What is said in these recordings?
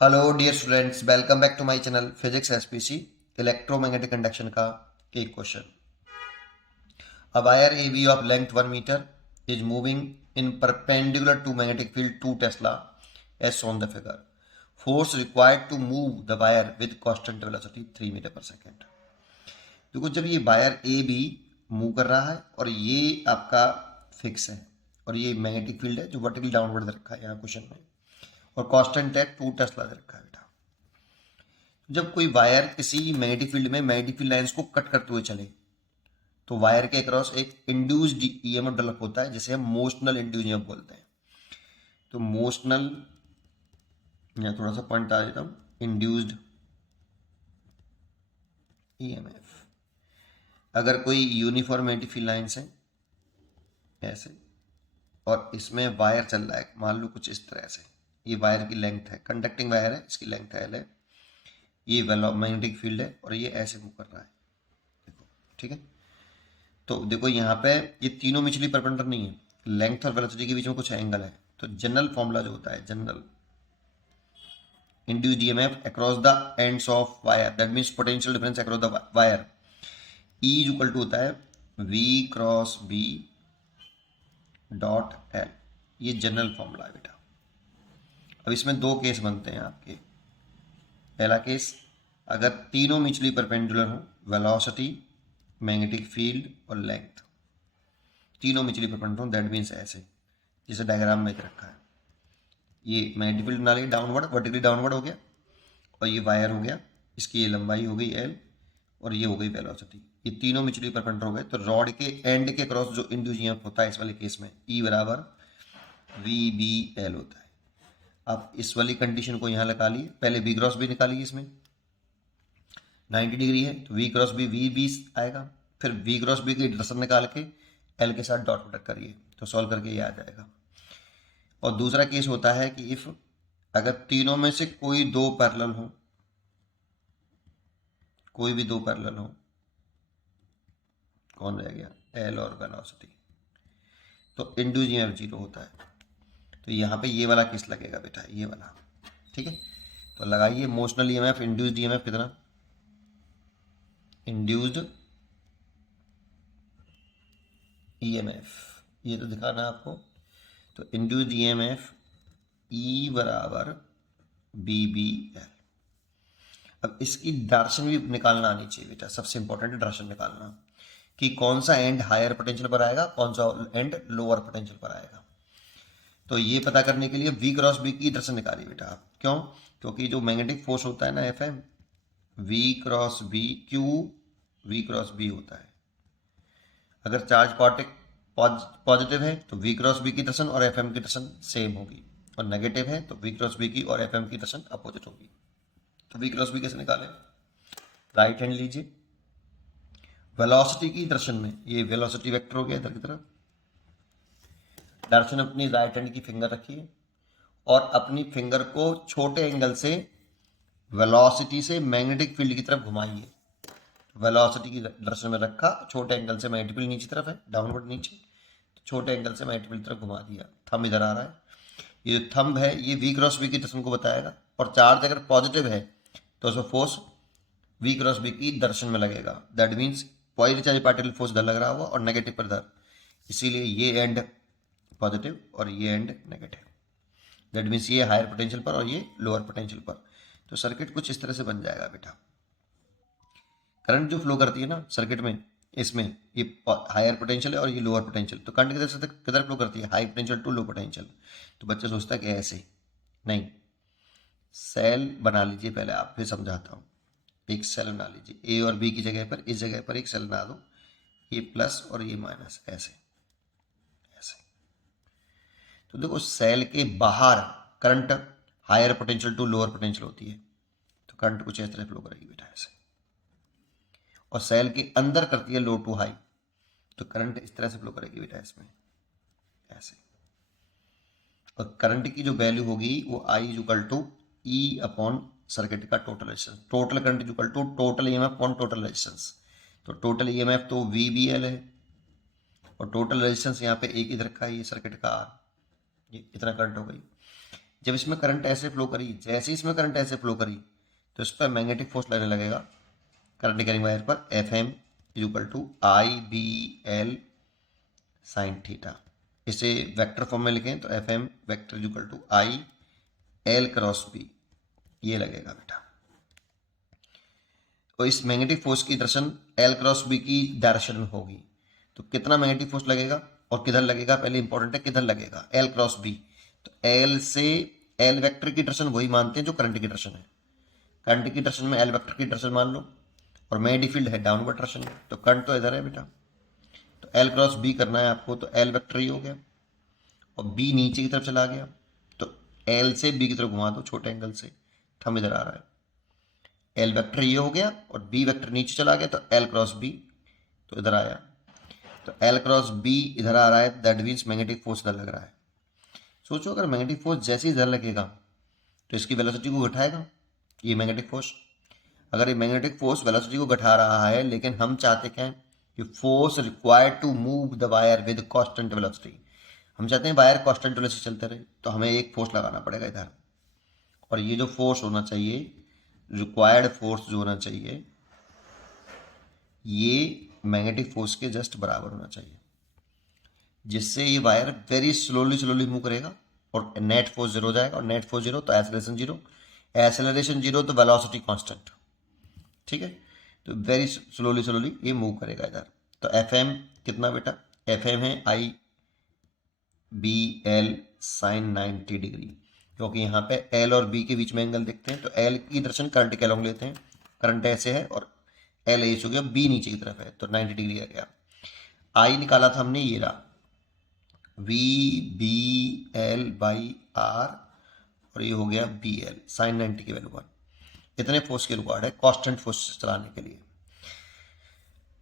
Hello dear students, welcome back to my channel physics SPC. Electromagnetic conduction का एक question. A wire AB of length 1 meter is moving in perpendicular to magnetic field 2 Tesla as shown the figure. Force required to move the wire with constant velocity 3 meter per second. देखो, जब ये wire A B move कर रहा है और ये आपका fix है और ये मैग्नेटिक फील्ड है जो वर्टिकली डाउनवर्ड दे रखा है यहाँ क्वेश्चन में, और कांस्टेंट है 2 टेस्ला दे रखा है बेटा। जब कोई वायर किसी मैग्नेटिक फील्ड में मैग्नेटिक फील्ड लाइंस को कट करते हुए चले तो वायर के अक्रॉस एक इंड्यूस्ड ईएमएफ डेवलप होता है जिसे हम मोशनल इंड्यूस ईएमएफ बोलते हैं। तो मोशनल, यहाँ थोड़ा सा पॉइंट आ देता हूँ, इंड्यूस्ड ईएमएफ। अगर कोई यूनिफॉर्म मैग्नेटिक फील्ड लाइंस है ऐसे और इसमें वायर चल रहा है, मान लो कुछ इस तरह से, ये वायर की लेंथ है, कंडक्टिंग वायर है, इसकी लेंथ एल है, ये मैग्नेटिक फील्ड है और ये ऐसे मूव कर रहा है, देखो ठीक है। तो देखो यहाँ पे ये तीनों मिचली परपेंडिकुलर नहीं है, लेंथ और वेलोसिटी के बीच में कुछ एंगल है। तो जनरल फॉर्मूला जो होता है, general induced EMF across the ends of wire, that means potential difference across the wire, E is equal to होता है V cross B dot L. ये जनरल फॉर्मूला है बेटा। अब इसमें दो केस बनते हैं आपके। पहला केस, अगर तीनों म्यूचुअली परपेंडिकुलर हो, वेलोसिटी, मैग्नेटिक फील्ड और लेंथ तीनों म्यूचुअली परपेंडिकुलर हो, दैट मीन्स ऐसे जैसे डायग्राम में रखा है, ये मैग्नेटिक फील्ड बना लिया डाउनवर्ड, वर्टिकली डाउनवर्ड हो गया, और ये वायर हो गया, इसकी ये लंबाई हो गई एल और ये हो गई वेलोसिटी, ये तीनों म्यूचुअली परपेंडिकुलर हो गए। तो रॉड के एंड के क्रॉस जो इंड्यूस ईएमएफ होता है इस वाले केस में, ई बराबर वी बी एल होता है। आप इस वाली कंडीशन को यहाँ लगा लिए, पहले वी क्रॉस बी निकालिए, इसमें 90 डिग्री है तो V cross B V B आएगा, फिर वी क्रॉस बी की इंटरसेक्शन निकाल के एल के साथ डॉट प्रोडक्ट करिए तो सॉल्व करके ये आ जाएगा। और दूसरा केस होता है कि इफ अगर तीनों में से कोई दो पैरेलल हो, कोई भी दो पैरेलल हो, कौन रह गया, एल और वेलोसिटी, तो इंड्यूस ईएमएफ जीरो होता है। तो यहाँ पे ये वाला केस लगेगा बेटा, ये वाला, ठीक है। तो लगाइए मोशनल ईएमएफ, इंड्यूस्ड ईएमएफ कितना, इंड्यूस्ड ईएमएफ, ये तो दिखाना है आपको। तो इंड्यूस्ड ईएमएफ ई बराबर बी बी एल। अब इसकी डायरेक्शन भी निकालना आनी चाहिए बेटा, सबसे इंपॉर्टेंट है डायरेक्शन निकालना, कि कौन सा एंड हायर पोटेंशियल पर आएगा, कौन सा एंड लोअर पोटेंशियल पर आएगा। तो ये पता करने के लिए वी क्रॉस बी की डायरेक्शन निकालिए बेटा आप। क्यों? क्योंकि जो मैग्नेटिक फोर्स होता है ना F M, V cross B, Q V cross B होता है। अगर चार्ज पॉजिटिव है तो वी क्रॉस बी की डायरेक्शन और एफ एम की डायरेक्शन सेम होगी, और नेगेटिव है तो वी क्रॉस बी की और एफ एम की डायरेक्शन अपोजिट होगी। तो वी क्रॉस बी कैसे निकालें? राइट हैंड लीजिए, वेलोसिटी की डायरेक्शन में ये वेलोसिटी वेक्टर हो गया इधर की तरफ, डायरेक्शन अपनी राइट हैंड की फिंगर रखिए और अपनी फिंगर को छोटे एंगल से वेलोसिटी से मैग्नेटिक फील्ड की तरफ घुमाइए। वेलोसिटी की डायरेक्शन में रखा, छोटे एंगल से मैग्नेटिक फील्ड नीचे तरफ है, डाउनवर्ड नीचे, तो छोटे एंगल से मैग्नेटिक फील्ड की तरफ घुमा दिया। थंब इधर आ रहा है, ये जो थंब है ये वी क्रॉस बी की डायरेक्शन को बताएगा, और चार्ज अगर पॉजिटिव है तो उसमें फोर्स वी क्रॉस बी की डायरेक्शन में लगेगा। That means positive charge particle force इधर लग रहा होगा और नेगेटिव पर इधर, इसीलिए ये एंड पॉजिटिव और ये एंड नेगेटिव। दैट मीन्स ये हायर पोटेंशियल पर और ये लोअर पोटेंशियल पर। तो सर्किट कुछ इस तरह से बन जाएगा बेटा। करंट जो फ्लो करती है ना सर्किट में, इसमें ये हायर पोटेंशियल है और ये लोअर पोटेंशियल, तो करंट किधर फ्लो करती है, high potential to low potential. तो बच्चा सोचता है कि ऐसे नहीं, सेल बना लीजिए पहले आप, फिर समझाता हूँ। एक सेल बना लीजिए, ए और बी की जगह पर, इस जगह पर एक सेल बना दो, ये प्लस और ये माइनस, ऐसे ऐसे। तो देखो सेल के बाहर current higher potential to lower potential होती है, तो करंट कुछ इस तरह फ्लो करेगी बेटा ऐसे, और सेल के अंदर करती है लो टू हाई, तो करंट इस तरह से फ्लो करेगी बेटा इसमें ऐसे। और करंट की जो वैल्यू होगी वो I is equal to E upon circuit का total resistance, total current is equal to total EMF upon total resistance. तो टोटल ईएमएफ तो वी बी एल है, और टोटल रेजिस्टेंस यहाँ पे एक इधर का है, ये सर्किट का आर, ये इतना करंट हो गई। जब इसमें करंट ऐसे फ्लो करी, जैसे इसमें करंट ऐसे फ्लो करी तो इस पर मैग्नेटिक फोर्स लगने लगेगा करंट कैरिंग वायर पर, F M is equal to I B L sine theta. इसे वेक्टर फॉर्म में लिखें तो F M vector is equal to I L cross B, ये लगेगा बेटा। तो इस मैग्नेटिक फोर्स की डायरेक्शन एल क्रॉस बी की डायरेक्शन में होगी, तो कितना मैग्नेटिक फोर्स लगेगा और किधर लगेगा, पहले इंपॉर्टेंट है किधर लगेगा, एल क्रॉस बी। तो एल से एल वेक्टर की डायरेक्शन वही मानते हैं जो करंट की डायरेक्शन है, करंट की डायरेक्शन में एल वेक्टर की डायरेक्शन मान लो, और मैग्नेटिक फील्ड है डाउनवर्ड डायरेक्शन में, तो करंट तो इधर है बेटा, तो एल क्रॉस बी करना है आपको, तो एल वेक्टर ही हो गया और बी नीचे की तरफ चला गया, तो एल से बी की तरफ घुमा दो छोटे एंगल से, थंब इधर आ रहा है, एल वेक्टर ये हो गया और बी वेक्टर नीचे चला गया, तो एल क्रॉस बी तो इधर आया, तो एल क्रॉस बी इधर आ रहा है, दैट मीन्स मैग्नेटिक फोर्स इधर लग रहा है। सोचो अगर मैग्नेटिक फोर्स जैसे ही इधर लगेगा तो इसकी वेलोसिटी को घटाएगा ये मैग्नेटिक फोर्स। अगर ये मैग्नेटिक फोर्स वेलोसिटी को घटा रहा है, लेकिन हम चाहते क्या है कि force required to move the wire with constant velocity, हम चाहते हैं वायर कांस्टेंट वेलोसिटी चलते रहे, तो हमें एक फोर्स लगाना पड़ेगा इधर, और ये जो फोर्स होना चाहिए, रिक्वायर्ड फोर्स जो होना चाहिए, ये मैग्नेटिक फोर्स के जस्ट बराबर होना चाहिए, जिससे ये wire very slowly slowly move करेगा और नेट फोर्स जीरो हो जाएगा, और नेट फोर्स जीरो तो एसेलरेशन जीरो, एसेलरेशन जीरो तो वेलोसिटी कांस्टेंट, ठीक है। तो वेरी स्लोली स्लोली ये मूव करेगा इधर। तो एफ एम कितना बेटा, एफ एम है आई बी एल साइन 90 डिग्री, क्योंकि यहाँ पे एल और बी के बीच में एंगल देखते हैं, तो एल की दर्शन करंट के अलॉन्ग लेते हैं, करंट ऐसे है और एल ऐसे हो गया, बी नीचे की तरफ है तो 90 डिग्री आ गया। आई निकाला था हमने, ये रहा V B L by R, और ये हो गया बी एल साइन 90 की वैल्यू 1, इतने फोर्स की रिक्वायर्ड है कांस्टेंट फोर्स चलाने के लिए,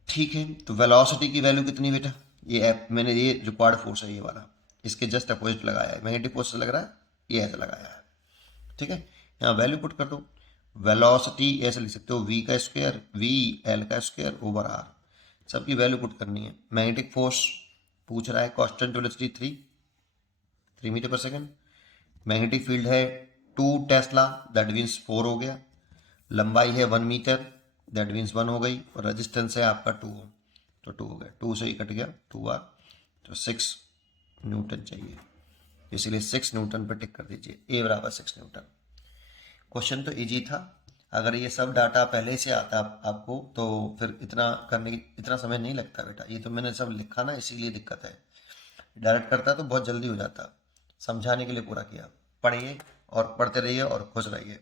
ठीक है। तो वेलोसिटी की वैल्यू कितनी बेटा, ये मैंने ये रिक्वायर्ड फोर्स है ये वाला, इसके जस्ट अपोजिट लगाया है, मैग्नेटिक फोर्स लग रहा है, ये ऐसा लगाया है, ठीक है। यहाँ वैल्यू पुट कर दो, वेलोसिटी ऐसे लिख सकते हो वी का स्क्वायर वी एल का स्क्वायर ओवर आर, सबकी वैल्यू पुट करनी है। मैग्नेटिक फोर्स पूछ रहा है कांस्टेंट वेलोसिटी 3 मीटर पर सेकेंड, मैग्नेटिक फील्ड है 2 टेस्ला दैट मीन्स 4 हो गया, लंबाई है 1 मीटर दैट मीन्स 1 हो गई, और रेजिस्टेंस है आपका 2 तो 2 हो गया, 2 से ही कट गया 2R, तो 6 न्यूटन चाहिए, इसीलिए 6 न्यूटन पर टिक कर दीजिए, ए बराबर 6 न्यूटन। क्वेश्चन तो इजी था, अगर ये सब डाटा पहले से आता आपको तो फिर इतना समय नहीं लगता बेटा, ये तो मैंने सब लिखा ना इसीलिए दिक्कत है, डायरेक्ट करता तो बहुत जल्दी हो जाता, समझाने के लिए पूरा किया। पढ़िए और पढ़ते रहिए और खुश रहिए।